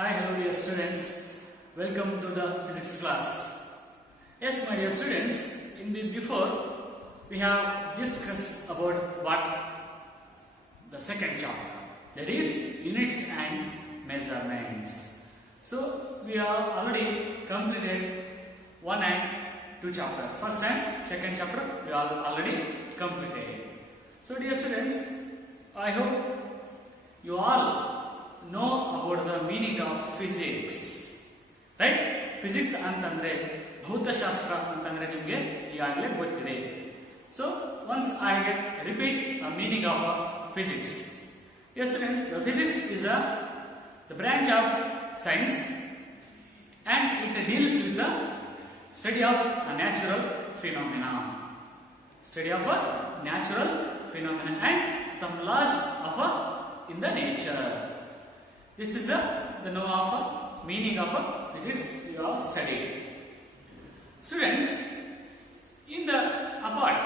Hi, hello dear students. Welcome to the physics class. Yes, my dear students, in the before we have discussed about what the second chapter, that is units and measurements. So we have already completed one and two chapter. First and second chapter we have already completed. So dear students, I hope you all know about the meaning of physics, right? Physics ಅಂತಂದ್ರೆ ಭೌತಶಾಸ್ತ್ರ ಅಂತಂದ್ರೆ ನಿಮಗೆ ಈಗಾಗಲೇ ಗೊತ್ತಿದೆ. So once I repeat the meaning of physics. Yes students, the physics is the branch of science and it deals with the study of a natural phenomena. Study of a natural phenomena and some laws of in the nature. This is the know of meaning of physics you have studied. Students, in the apart,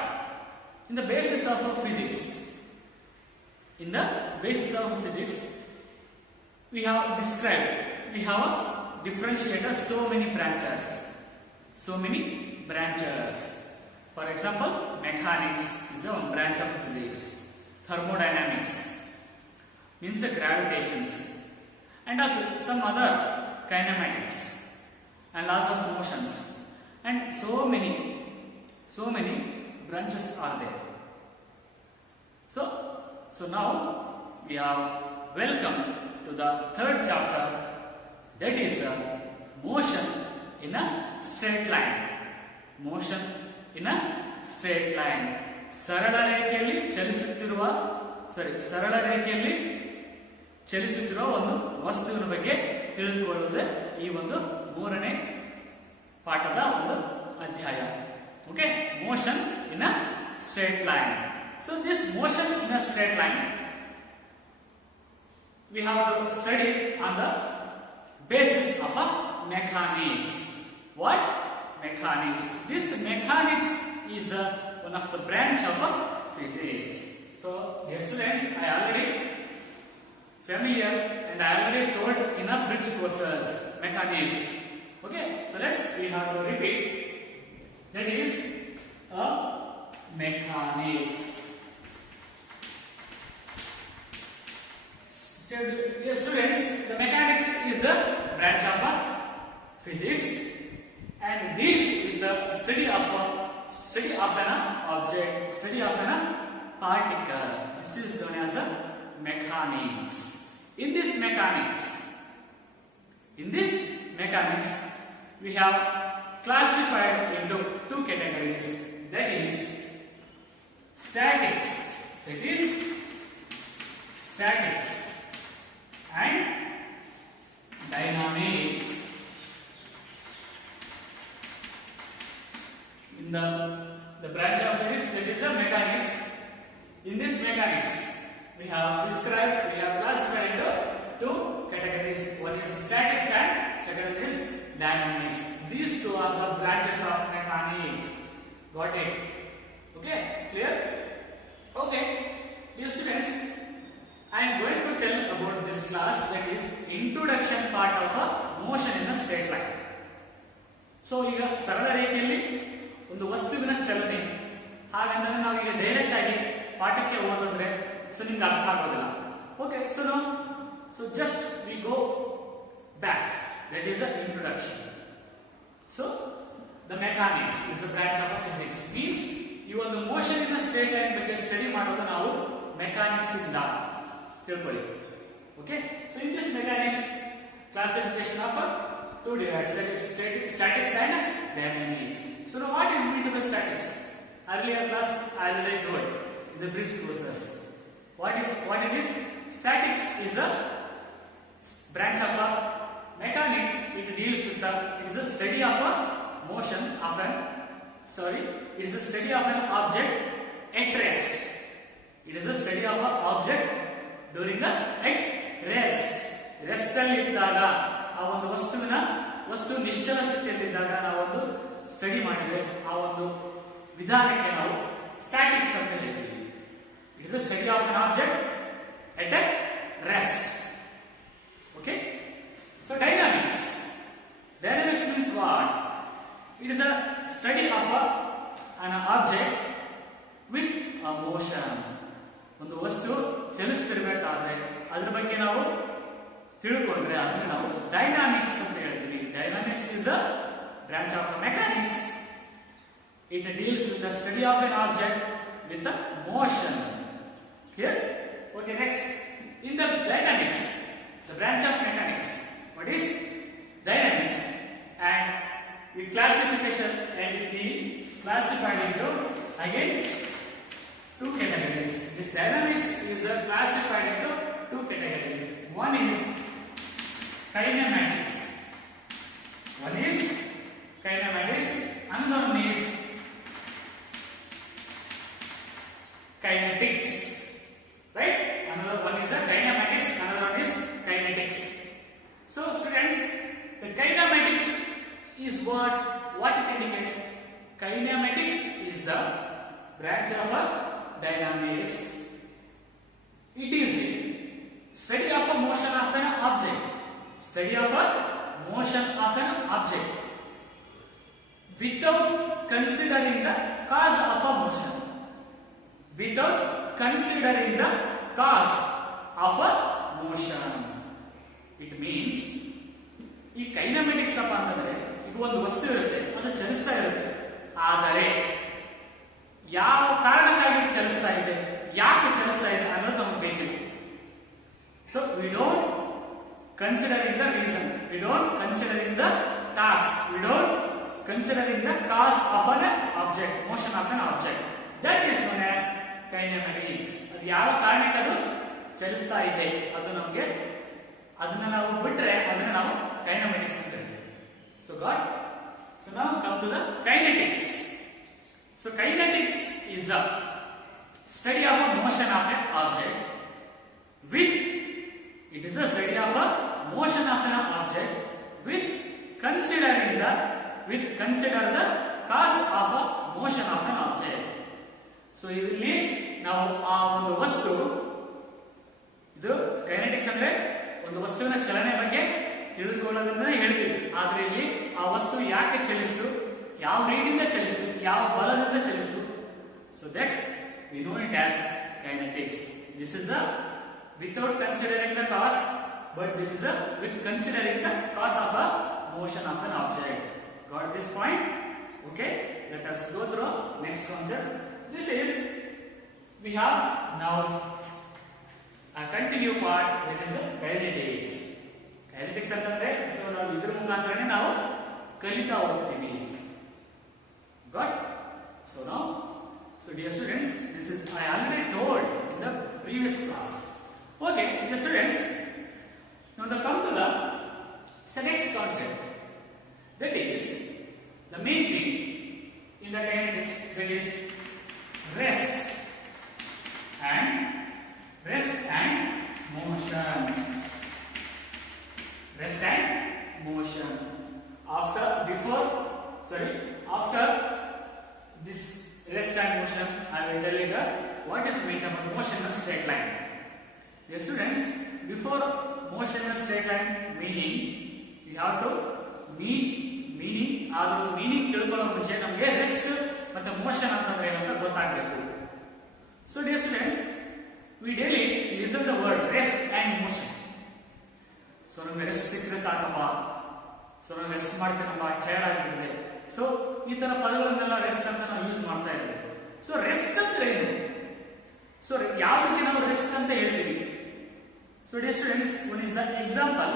in the basis of physics, we have described, we have differentiated so many branches. For example, mechanics is one branch of physics. Thermodynamics means the gravitations, and also some other kinematics and laws of motions, and so many branches are there. So now we are welcome to the third chapter, that is motion in a straight line. Motion in a straight line. ಸರಳ ರೇಖೆಯಲ್ಲಿ ಚಲಿಸುತ್ತಿರುವ ಒಂದು ವಸ್ತುವಿನ ಬಗ್ಗೆ ತಿಳಿದುಕೊಳ್ಳುವುದೇ ಈ ಒಂದು ಮೂರನೇ ಪಾಠದ ಒಂದು ಅಧ್ಯಾಯ. Okay, motion in a straight line. So this motion in a straight line we have to study on the basis of mechanics. What? Mechanics. This mechanics is one of the branch of physics. So dear students, I already familiar and I already told in a bridge courses mechanics. Okay, so we have to repeat. That is mechanics. So dear students, the mechanics is the branch of physics and deals with the study of an object, study of a particle. This is known as mechanics. In this mechanics we have classified into two categories, that is statics and dynamics. In the branch of physics, that is mechanics. In this mechanics we have classified into two categories. One is statics and second is dynamics. These two are the branches of mechanics. Got it? Okay, clear? Okay, dear students, I am going to tell about this class, that is introduction part of motion in a straight line. So ಈಗ ಸರಳ ರೇಖೆಯಲ್ಲಿ ಒಂದು ವಸ್ತುವಿನ ಚಲನೆ, ಹಾಗಂದ್ರೆ ನಾವು ಈಗ direct ಆಗಿ ಪಾಠಕ್ಕೆ ಓದಿದ್ರೆ ಸೊ ನಿಮ್ಗೆ ಅರ್ಥ ಆಗೋದಿಲ್ಲ. Okay, so just we go back. That is the introduction. So the mechanics is a branch of physics. Means ಈ ಒಂದು ಮೋಷನ್ ಇನ್ ಸ್ಟ್ರೇಟ್ ಲೈನ್ ಬಗ್ಗೆ ಸ್ಟಡಿ ಮಾಡೋದು ನಾವು ಮೆಕ್ಯಾನಿಕ್ಸ್ ಇಂದ ತಿಳ್ಕೊಳ್ಳಿ. Okay, so in this mechanics classification of two divides, that is statics and dynamics. So now what is meant by statics? Earlier class I already told in the bridge courses. What it is? Statics is a branch of mechanics. It deals with it is a study of a motion of it is a study of an object at rest. It is a study of an object during the at rest. Rest ಅಲ್ಲಿ ಇದ್ದಾಗ ಆ ಒಂದು ವಸ್ತು ನಿಶ್ಚಲ ಸ್ಥಿತಿಯಲ್ಲಿದ್ದಾಗ ನಾವು ಒಂದು study ಮಾಡಿದ್ರೆ ಆ ಒಂದು ವಿಧಾನಕ್ಕೆ ನಾವು ಸ್ಟ್ಯಾಟಿಕ್ಸ್ ಅಂತ ಹೇಳ್ತೀವಿ. It is a study of an object at a rest. Okay, so study of an object with a motion. ಒಂದು ವಸ್ತು ಚಲಿಸ್ತಿರ್ಬೇಕಾದ್ರೆ ಅದರ ಬಗ್ಗೆ ನಾವು ತಿಳ್ಕೊಂಡ್ರೆ ಅದನ್ನ ನಾವು ಡೈನಾಮಿಕ್ಸ್ ಅಂತ ಹೇಳ್ತೀವಿ. Dynamics is the branch of mechanics. It deals with the study of an object with the motion. Clear? Okay, next. In the dynamics, the branch of mechanics, what is dynamics? And the classification, and we classified into again two categories. This dynamics is classified into two categories. One is kinematics. One is kinematics, another one is kinetics. Right? Another one is kinematics, another one is kinetics. So students, the kinematics is what it indicates. Kinematics is the branch of dynamics. It is the study of a motion of an object. Study of a motion of an object without considering the cause of a motion. Without considering the cause of a motion. It means ಈ ಕೈನಮೆಟಿಕ್ಸ್ ಅಪ್ಪ ಅಂತಂದ್ರೆ ಇದು ಒಂದು ವಸ್ತು ಇರುತ್ತೆ, ಅದು ಚಲಿಸ್ತಾ ಇರುತ್ತೆ. ಆದರೆ ಯಾವ ಕಾರಣಕ್ಕಾಗಿ ಚಲಿಸ್ತಾ ಇದೆ, ಯಾಕೆ ಚಲಿಸ್ತಾ ಇದೆ ಅನ್ನೋದು ನಮಗೆ ಬೇಕಿಲ್ಲ. So we don't considering the reason, we don't considering the task, we don't considering the cause of an object, motion of an object. That is known as kinematics. ಅದು ಯಾವ ಕಾರಣಕ್ಕೆ ಅದು ಚಲಿಸ್ತಾ ಇದೆ ಅದು ನಮಗೆ ಅದನ್ನ ನಾವು ಬಿಟ್ರೆ ಅದನ್ನ ನಾವು kinematics ಅಂತ ಹೇಳ್ತೀವಿ. So now come to the kinetics. So kinetics is the study of a motion of an object with, it is the study of a motion of an object with consider the cause of a motion of an object. So ಇಲ್ಲಿ ನಾವು ಆ ಒಂದು ವಸ್ತು, ಇದು kinetics ಅಂದ್ರೆ ಒಂದು ವಸ್ತುವಿನ ಚಲನೆ ಬಗ್ಗೆ ತಿಳಿದುಕೊಳ್ಳೋದನ್ನ ಹೇಳ್ತೀವಿ. ಆದ್ರೆ ಇಲ್ಲಿ ಆ ವಸ್ತು ಯಾಕೆ ಚಲಿಸಿತು, ಯಾವ ರೀತಿಯಿಂದ ಚಲಿಸಿತು, ಯಾವ ಬಲದಿಂದ ಚಲಿಸಿತು. So that's we know it as kinetics. This is a without considering the cause, but this is a with considering the cause of a motion of an object. Got this point? Okay, let us go through next concept. This is, we have now a continue part, that is kinetics. Kinetics ಅಂತಂದ್ರೆ so ನಾವು ಇದರ ಮುಖಾಂತರನೇ ನಾವು ಕಲಿತಾ ಹೋಗ್ತೀವಿ. Got? So now, so dear students, this is I already told in the previous class. Okay, dear students, now the come to the next concept. That is the main thing in the kinetics, that is rest and motion. Rest and motion. After this rest and motion, I will tell you what is meant about motion in a straight line. Dear students, before motion in a straight line meaning, we have to meaning ತಿಳ್ಕೊಳ್ಳೋ ಮುಂಚೆ ನಮಗೆ rest ಮತ್ತೆ motion ಅಂತಂದ್ರೆ ಏನು ಅಂತ ಗೊತ್ತಾಗಬೇಕು. So dear students, we daily listen the word rest and motion. So ನಮಗೆ rest ಸಿಕ್ಕರೆ ಸಾಕಪ್ಪ, ಸೊ ನಾವು ರೆಸ್ಟ್ ಮಾಡ್ತೀನಪ್ಪ, ಟೈರ್ಡ್ ಆಗಿರ್ತದೆ. ಸೊ ಈ ತರ ಪದಗಳನ್ನೆಲ್ಲ ರೆಸ್ಟ್ ಅಂತ ನಾವು ಯೂಸ್ ಮಾಡ್ತಾ ಇದ್ದೀವಿ. ಸೊ ರೆಸ್ಟ್ ಅಂದ್ರೆ ಏನು? ಸೊ ಯಾವುದಕ್ಕೆ ನಾವು ರೆಸ್ಟ್ ಅಂತ ಹೇಳ್ತೀವಿ? So dear students, one is the example.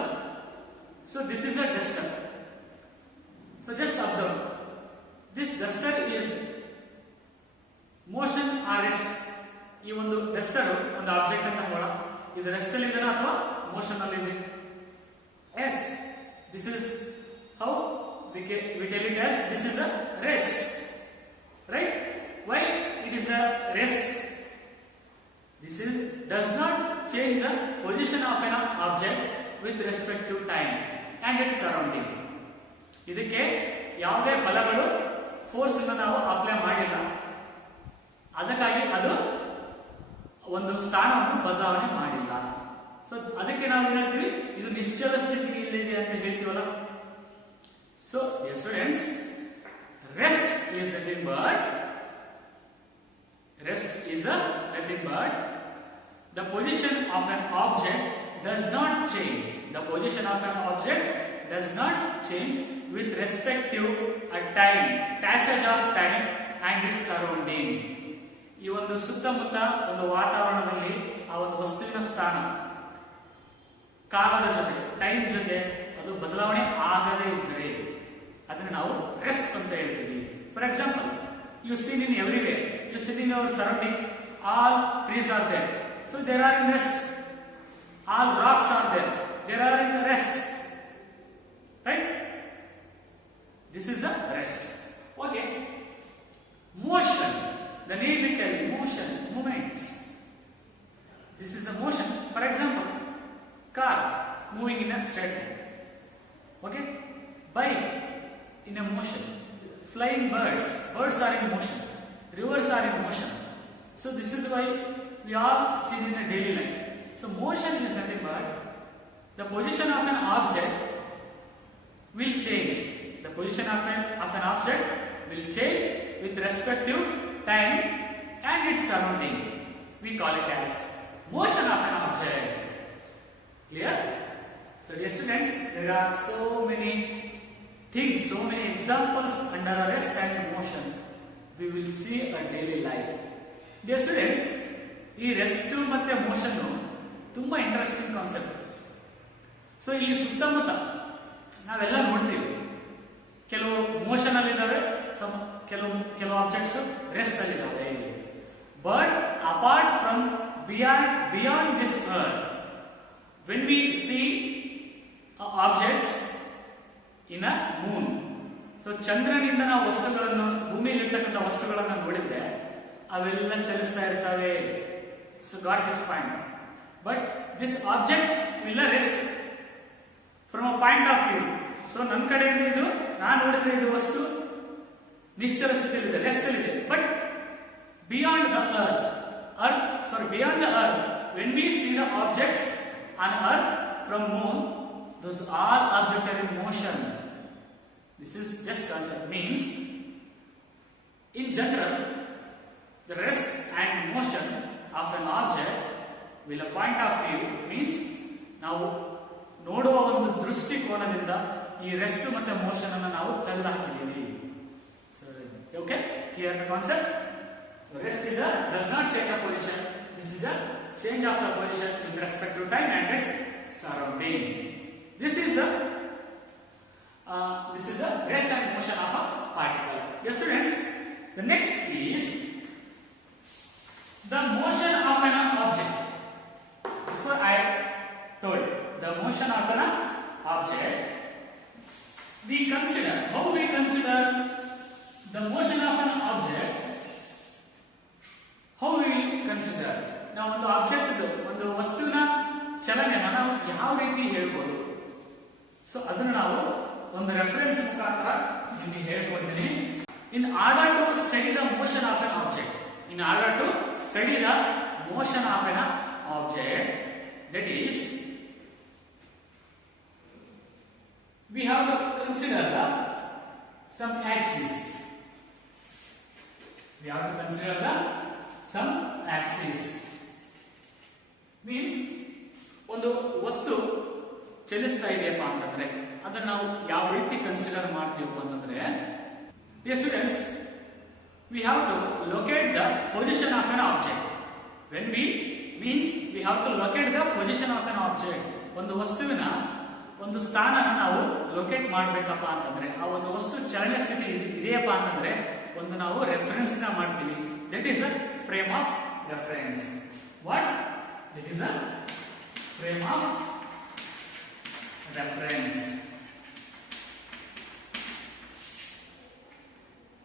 So this is a duster. So just observe. This duster is motion or rest. ಈ ಒಂದು ಡಸ್ಟರ್ ಒಂದು ಆಬ್ಜೆಕ್ಟ್ ಅಂತ ನೋಡ, ಇದು ರೆಸ್ಟ್ ಅಲ್ಲಿ ಇದೆನಾ ಅಥವಾ ಮೋಷನ್ ಅಲ್ಲಿ ಇದೆ? Yes, this is how we tell it as this is a rest, right? Why it is a rest? This is does not change the position of an object with respect to time and its surrounding. ಇದಕ್ಕೆ ಯಾವುದೇ ಬಲಗಳು force ಅನ್ನು ನಾವು apply ಮಾಡಿಲ್ಲ, ಅದಕ್ಕಾಗಿ ಅದು ಒಂದು ಸ್ಥಾನವನ್ನು ಬದಲಾವಣೆ ಮಾಡಿಲ್ಲ. ಸೊ ಅದಕ್ಕೆ ನಾವು ಹೇಳ್ತೀವಿ ಇದು ನಿಶ್ಚಲ ಸ್ಥಿತಿಯಲ್ಲಿ ಇದೆ ಅಂತ ಹೇಳ್ತೀವಲ್ಲ. So dear students, rest is nothing but the position of an object does not change. The position of an object does not change with respect to a time, passage of time and its surrounding. ಈ ಒಂದು ಸುತ್ತಮುತ್ತ ಒಂದು ವಾತಾವರಣದಲ್ಲಿ ಆ ಒಂದು ವಸ್ತುವಿನ ಸ್ಥಾನ ಕಾಲದ ಜೊತೆ, ಟೈಮ್ ಜೊತೆ ಅದು ಬದಲಾವಣೆ ಆಗದೇ ಇದ್ದರೆ ಅದನ್ನು ನಾವು ರೆಸ್ಟ್ ಅಂತ ಹೇಳ್ತೀವಿ. For example, you seen in everywhere, you seen in your surrounding, all trees are there, so there are in rest. All rocks are there, there are in rest, right? This is a rest. Okay. Motion, the name will tell you, motion, movements. This is a motion. For example, car moving in a straight line. Okay. Bike in a motion. Flying birds are in motion. Rivers are in motion. So this is why we all see in a daily life. So motion is nothing but the position of an object will change. The position of an object will change with respect to time and its surrounding. We call it as motion of an object. Clear? So dear students, there are so many things, so many examples under a rest and motion we will see a daily life. Dear students, ಈ rest ಮತ್ತೆ motion ತುಂಬಾ interesting concept. So ಇಲ್ಲಿ ಸುತ್ತಮುತ್ತ ನಾವೆಲ್ಲ ನೋಡ್ತೀವಿ, ಕೆಲವು motion ಅಲ್ಲಿ ಇದಾವೆ, ಕೆಲವು ಆಬ್ಜೆಕ್ಟ್ಸ್ ರೆಸ್ಟ್ ಅಲ್ಲಿ ಇದಾವೆ. But apart from beyond this earth, when we see objects in a moon, so ಚಂದ್ರನಿಂದ ನಾವು ವಸ್ತುಗಳನ್ನು, ಭೂಮಿಯಲ್ಲಿರ್ತಕ್ಕಂಥ ವಸ್ತುಗಳನ್ನು ನೋಡಿದ್ರೆ ಅವೆಲ್ಲ ಚಲಿಸ್ತಾ ಇರ್ತವೆ. So got this point. But this object will rest from a point of view. So ನನ್ನ ಕಡೆಯಿಂದ ಇದು ನಾನು ನೋಡಿದ್ರೆ ಇದು ವಸ್ತು ನಿಶ್ಚಲ ಸ್ಥಿತಿಯಲ್ಲಿದೆ, ರೆಸ್ಟ್ ಅಲ್ಲಿದೆ. But beyond the earth, when we see the objects on earth from moon, those all objects are in motion. This is just concept. Means in general the rest and motion of an object will a point of view means ನಾವು ನೋಡುವ ಒಂದು ದೃಷ್ಟಿಕೋನದಿಂದ ಈ rest ಮತ್ತೆ motion ಅನ್ನು ನಾವು ತೆಗೆದು ಹಾಕಿದ್ದೀವಿ. Okay, clear the concept? Rest does not change the position. This is a change of the position with respect to time and its surrounding. This is the rest and motion of a particle. Yes, students. The next is the motion of an object. Before I told the motion of an object, we consider the motion of an object. How we will consider? ನಾವು ಒಂದು object, ಒಂದು ವಸ್ತುವಿನ ಚಲನೆಯನ್ನು ನಾವು ಯಾವ ರೀತಿ ಹೇಳ್ಬೋದು? So ಅದನ್ನು ನಾವು ಒಂದು ರೆಫರೆನ್ಸ್ ಮುಖಾಂತರ ನಿಮಗೆ ಹೇಳ್ಕೊಡ್ತೀನಿ. In order to study the motion of an object, that is, we have to consider some axis. Means ಒಂದು ವಸ್ತು ಚಲಿಸ್ತಾ ಇದೆಯಪ್ಪ ಅಂತಂದ್ರೆ ಅದನ್ನ ನಾವು ಯಾವ ರೀತಿ ಕನ್ಸಿಡರ್ ಮಾಡ್ತೀವಿ ಅಂತಂದ್ರೆ, dear students, we have to locate the position of an object. When we have to locate the position of an object. ಒಂದು ವಸ್ತುವಿನ ಒಂದು ಸ್ಥಾನನ ನಾವು ಲೊಕೇಟ್ ಮಾಡಬೇಕಪ್ಪ ಅಂತಂದ್ರೆ, ಆ ಒಂದು ವಸ್ತು ಚಲನೆ ಸ್ಥಿತಿ ಇದೆಯಪ್ಪ ಅಂತಂದ್ರೆ ಒಂದು ನಾವು ರೆಫರೆನ್ಸ್ ನ ಮಾಡ್ತೀವಿ. That is a frame of reference. What? That is a frame of reference.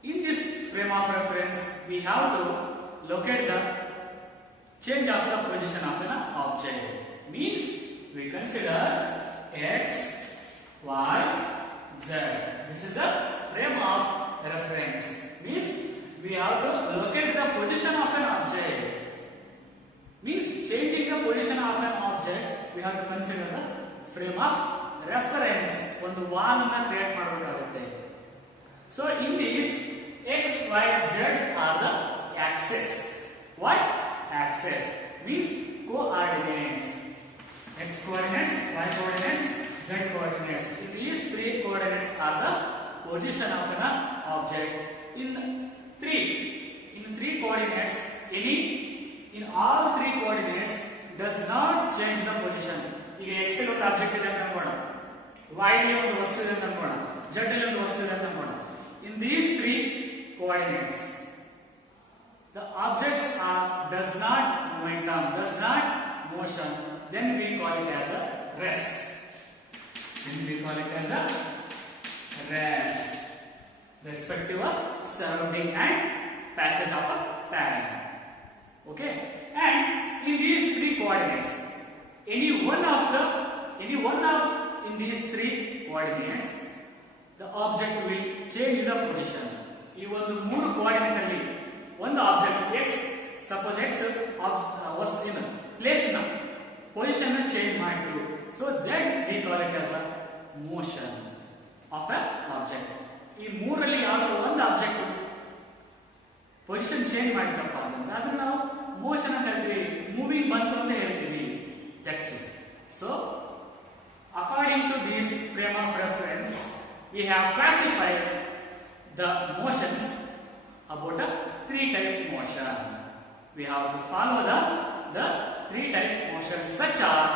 In this frame of reference, we have to locate the change of the position of an object. Means we consider x, y, z. This is a frame of reference. Means we have to locate the position of an object. Means changing the position of an object, we have to consider the frame of reference. ಒಂದು wall ಅನ್ನು create ಮಾಡಬೇಕಾಗುತ್ತೆ. So in this x, y, z are the axes. What? Axes means coordinates. X coordinates, y coordinates, z coordinates. These three coordinates are the position of an object. In three coordinates, in all three coordinates does not change the position. ಈಗ x ಅಲ್ಲಿ ಒಂದು object ಇದೆ ಅಂತ ಅನ್ಕೋಣ, y ಅಲ್ಲಿ ಒಂದು ವಸ್ತು ಇದೆ ಅಂತ ಅನ್ಕೋಣ, z ಅಲ್ಲಿ ಒಂದು ವಸ್ತು ಇದೆ ಅಂತ ಅನ್ಕೋಣ. In these three coordinates, the objects does not momentum, does not motion, then we call it as a rest. Then we call it as a rest, respective of surrounding and passage of time. Okay, and in these three coordinates, any one of in these three coordinates, the object will change the position. ಈ ಒಂದು ಮೂರು coordinate ಅಲ್ಲಿ ಒಂದು object x, suppose x ವಸ್ತುವಿನ place ನ position change ಮಾಡಿತು, so that we call it as a motion of a object. ಈ ಮೂರಲ್ಲಿ ಯಾವ್ದಾದ್ರು ಒಂದು ಆಬ್ಜೆಕ್ಟ್ ಪೊಸಿಷನ್ ಚೇಂಜ್ ಮಾಡಿತಪ್ಪ ಅಂತಂದ್ರೆ ಅದನ್ನ ನಾವು ಮೋಷನ್ ಅಂತ ಹೇಳ್ತೀವಿ, ಮೂವಿಂಗ್ ಬಂತು ಅಂತ ಹೇಳ್ತೀವಿ. That's it. So according to this frame of reference we have classified the motions about a three type motion. We have to follow the three type motion, such are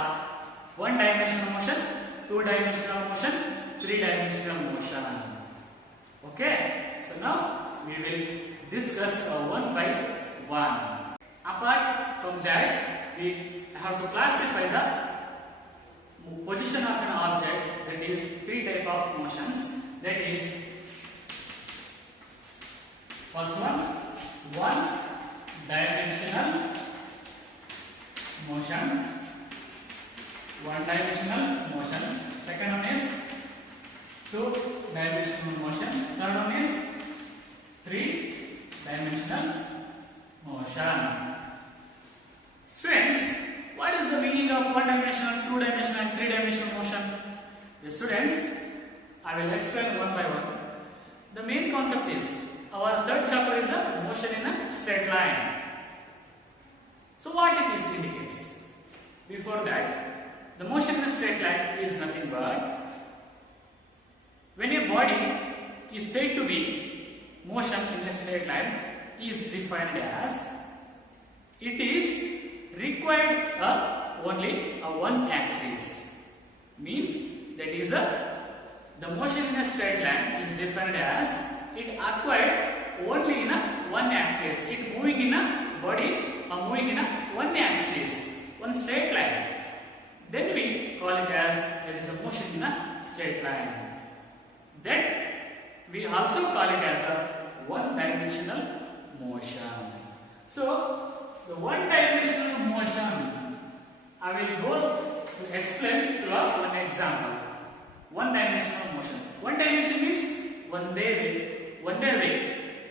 one dimensional motion, two dimensional motion, three dimensional motion. Okay, so now we will discuss one by one. Apart from that, we have to classify the position of an object, that is three type of motions, that is first one dimensional motion, second one is two dimensional motion, third one is three dimensional motion. Students, what is the meaning of one dimensional, two dimensional and three dimensional motion? Yes, students, I will explain one by one. The main concept is, our third chapter is a motion in a straight line. So what it is indicates? Before that, the motion in a straight line is nothing but when a body is said to be motion in a straight line is defined as it is required only a one axis. Means that is the motion in a straight line is defined as it acquired only in a one axis. It moving in a body or moving in a one axis, one straight line. Then we call it as there is a motion in a straight line. That we also call it as a one dimensional motion. So the one dimensional motion, I will go to explain through one example. One dimensional motion. One dimension means one day way,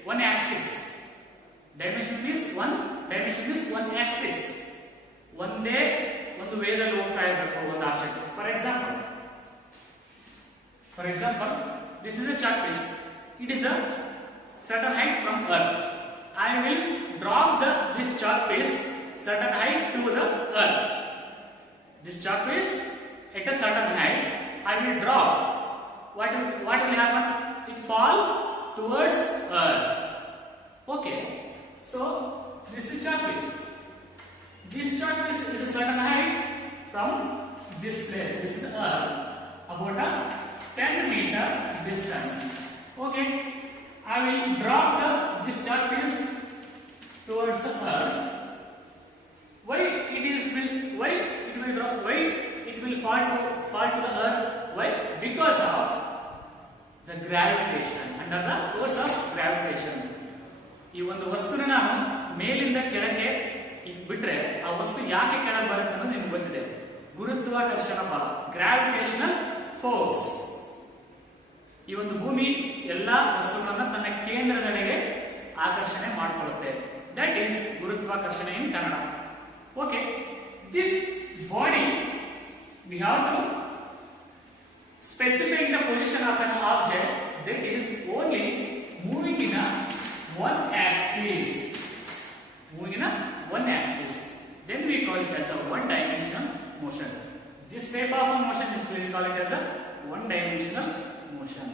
one axis. Dimension means one axis. One day, ಒಂದು ವೇದಲ್ಲಿ ಹೋಗ್ತಾ ಇರಬೇಕು ಒಂದು object. For example, this is a chalk piece. It is a certain height from earth. I will drop this chalk piece certain height to the earth. This chalk piece at a certain height I will drop. What will happen? It fall towards earth. Okay. So this is chalk piece. This chalk piece is a certain height from this place. This is the earth. About a 10 meter distance. Okay. I will drop this chalk piece towards the earth. Why it will fall to the earth? Why? Because of the gravitation. Under the force of gravitation. ಈ ಒಂದು ವಸ್ತುನ ನಾನು ಮೇಲಿಂದ ಕೆಳಗೆ ಬಿಟ್ರೆ ಆ ವಸ್ತು ಯಾಕೆ ಕೆಳಗೆ ಬರುತ್ತೆ ಅನ್ನೋದು ನಿಮ್ಗೆ ಗೊತ್ತಿದೆ. ಗುರುತ್ವಾಕರ್ಷಣ ಬಲ, ಗ್ರಾವಿಟೇಷನಲ್ ಫೋರ್ಸ್. ಈ ಒಂದು ಭೂಮಿ ಎಲ್ಲಾ ವಸ್ತುಗಳನ್ನ ತನ್ನ ಕೇಂದ್ರದೆಡೆಗೆ ಆಕರ್ಷಣೆ ಮಾಡಿಕೊಳ್ಳುತ್ತೆ. ದಟ್ ಈಸ್ ಗುರುತ್ವಾಕರ್ಷಣೆ in Kannada. Okay, this body we have to specify the position of an object, that is only moving in a one axis. Moving in a one axis. Then we call it as a one-dimensional motion. This type of motion is we call it as a one-dimensional motion.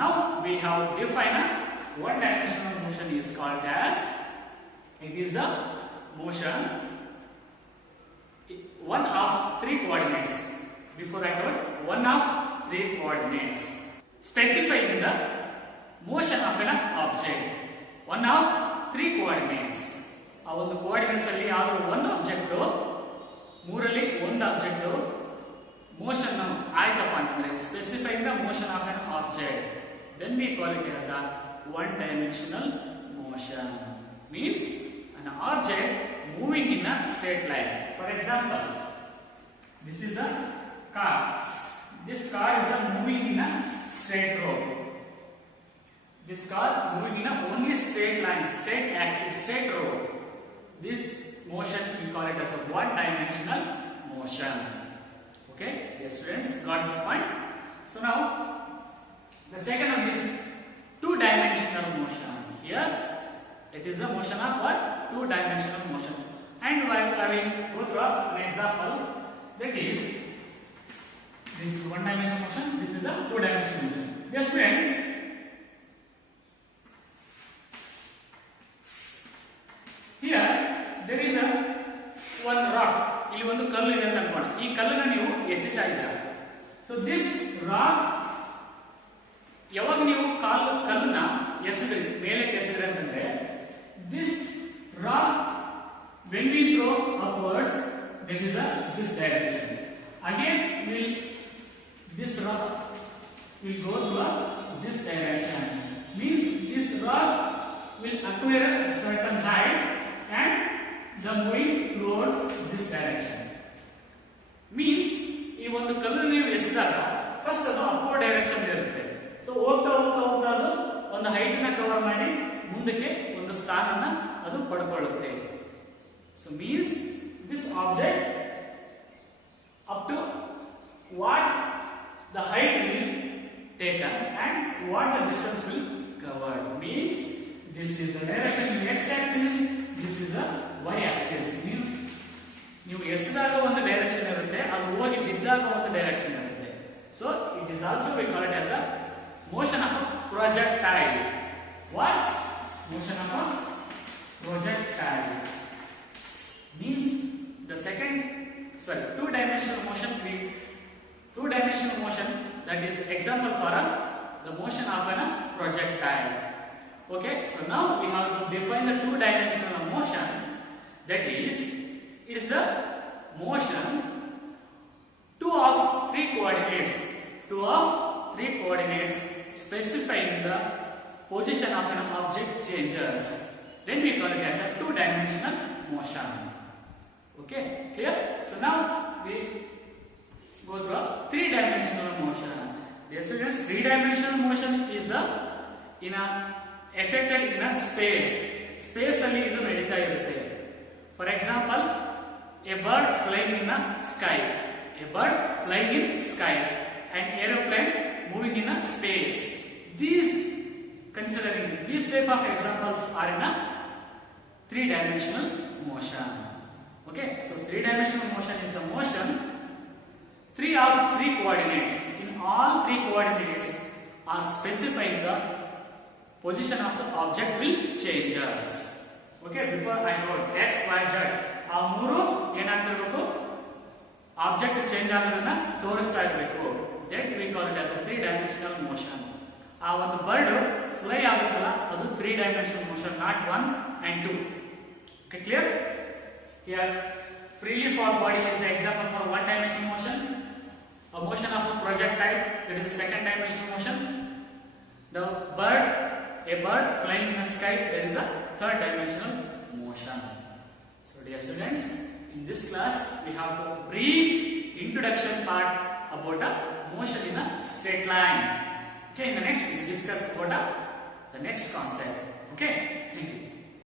Now we have defined a one-dimensional motion is called as, it is the motion one of three coordinates. Before I told one of three coordinates, specifying the motion of an object. One of three coordinates. ಆ ಒಂದು coordinates ಅಲ್ಲಿ ಯಾವುದು ಒಂದು object, ಮೂರಲ್ಲಿ ಒಂದು object motion ಆಯ್ತಪ್ಪ ಅಂತಂದ್ರೆ specifying the motion of an object, then we call it as a one dimensional motion. Means an object moving in a straight line. For example, this is a car. This car is moving in a straight road. This car moving in a only straight line, straight axis, straight road. This motion we call it as a one-dimensional motion. Okay, yes students, got this point? So now the second one is two-dimensional motion. Here it is the motion of what? Two-dimensional motion. And I will go through an example, that is this is one-dimensional motion, this is a two-dimensional motion. Yes students, here there is a one rock. ಇಲ್ಲಿ ಒಂದು ಕಲ್ಲು ಇದೆ ಅಂತ ಅನ್ಕೋಣ. ಈ ಕಲ್ಲನ್ನು ನೀವು ಎಸೆತಾ ಇದ್ದೀರಾ. So this rock, ಯಾವಾಗ ನೀವು ಕಲ್ಲನ್ನ ಎಸೆದ್ರಿ, ಮೇಲೆ ಎಸೆದ್ರಿ ಅಂತಂದ್ರೆ this rock, when we throw upwards, there is this direction. Again this rock will go to this direction. Means this rock will acquire a certain height and the moving toward this direction. Means ಈ ಒಂದು ಕಲ್ಲು ನೀವು ಎಸೆದಾಗ first ಅದು upward direction ಇರುತ್ತೆ. So ಹೋಗ್ತಾ ಹೋಗ್ತಾ ಹೋಗ್ತಾ ಅದು ಒಂದು ಹೈಟ್ ನ ಕವರ್ ಮಾಡಿ ಮುಂದಕ್ಕೆ ಒಂದು ಸ್ಥಾನನ ಅದು ಪಡ್ಕೊಳ್ಳುತ್ತೆ. So means this object up to what the height will taken and what the distance will covered. Means this is the direction in X axis, this is the Y axis. Means ನೀವು ಎಸೆದಾಗ ಒಂದು direction ಇರುತ್ತೆ, ಅದು ಹೋಗಿ ಬಿದ್ದಾಗ ಒಂದು direction ಇರುತ್ತೆ. So it is also we call it as a motion of a projectile. What? Motion of a projectile. Means the second, sorry, two-dimensional motion. Two-dimensional motion, that is example for the motion of a projectile. Okay, so now we have to define the two-dimensional motion. That is, it is the motion two of three coordinates. Two of three coordinates specifying the position of an object changes. Then we call it as a two-dimensional motion. Okay, clear? So now we go through a three-dimensional motion. Dear students, three-dimensional motion is the affected in a space. Space ಅಲ್ಲಿ ಇದು ನಡೀತಾ ಇರುತ್ತೆ. For example, a bird flying in a sky. A bird flying in sky. An aeroplane moving in a space. Considering these type of examples are in a three-dimensional motion. Okay, so three-dimensional motion is the motion three of three coordinates. In all three coordinates are specifying the position of the object will changes. Okay, before I wrote x, y, z, ಆ ಮೂರು ಏನಾಗ್ತಿರಬೇಕು, object change ಆಗೋದನ್ನ ತೋರಿಸ್ತಾ ಇರಬೇಕು. That we call it as a three-dimensional motion. ಆ ಒಂದು bird fly ಆಗುತ್ತಲ್ಲ, ಅದು three-dimensional motion, not 1 and 2. Okay, clear? Here, freely fall body is the example for one-dimensional motion. A motion of a projectile, that is the second-dimensional motion. The a bird flying in the sky, that is a third-dimensional motion. So, dear students, in this class we have a brief introduction part about a motion in a straight line. Okay, in the next we discuss about the next concept. Okay, thank you.